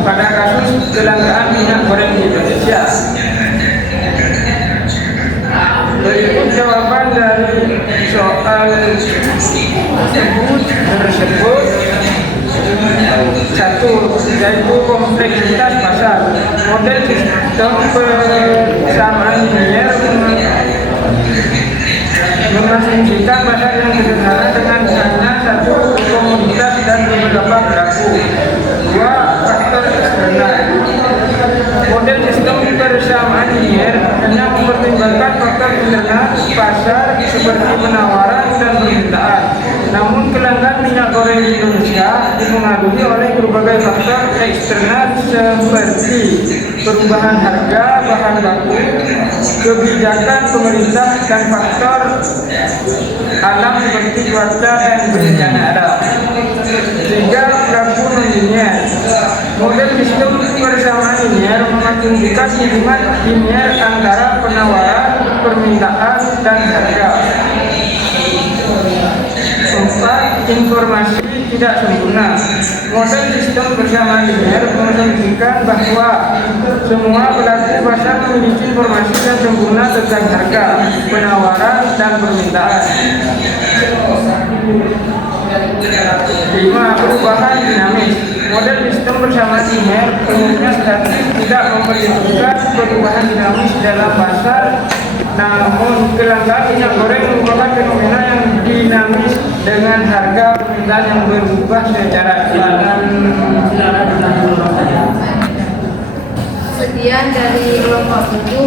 pada kasus kelangkaan minyak goreng di Indonesia. Berikut jawaban dari soal tersebut. Satu, yaitu kompleksitas pasar. Model sistem persamaan linier mengasumsikan pasar yang sederhana dengan hanya satu komoditas dan beberapa pelaku. Dua, faktor eksternal. Model sistem persamaan linier hanya mempertimbangkan faktor internal pasar seperti penawaran dan permintaan. Namun kelangkaan minyak goreng di Indonesia dipengaruhi oleh berbagai faktor eksternal seperti perubahan harga bahan baku, kebijakan pemerintah, dan faktor alam seperti cuaca dan bencana alam. Tiga, pelaku non-linier. Model sistem persamaan linier mengasumsikan hubungan linier antara penawaran, permintaan, dan harga. Empat, informasi tidak sempurna. Model sistem bersama linear menunjukkan bahwa semua pelaku pasar memiliki informasi yang sempurna tentang harga, penawaran, dan permintaan. 5. Perubahan dinamis. Model sistem bersama linear umumnya statis, tidak memperhitungkan perubahan dinamis dalam pasar. Namun kelangkaan minyak goreng merupakan fenomena yang dinamis dengan harga permintaan yang berubah secara silakan. Sekian dari kelompok buku.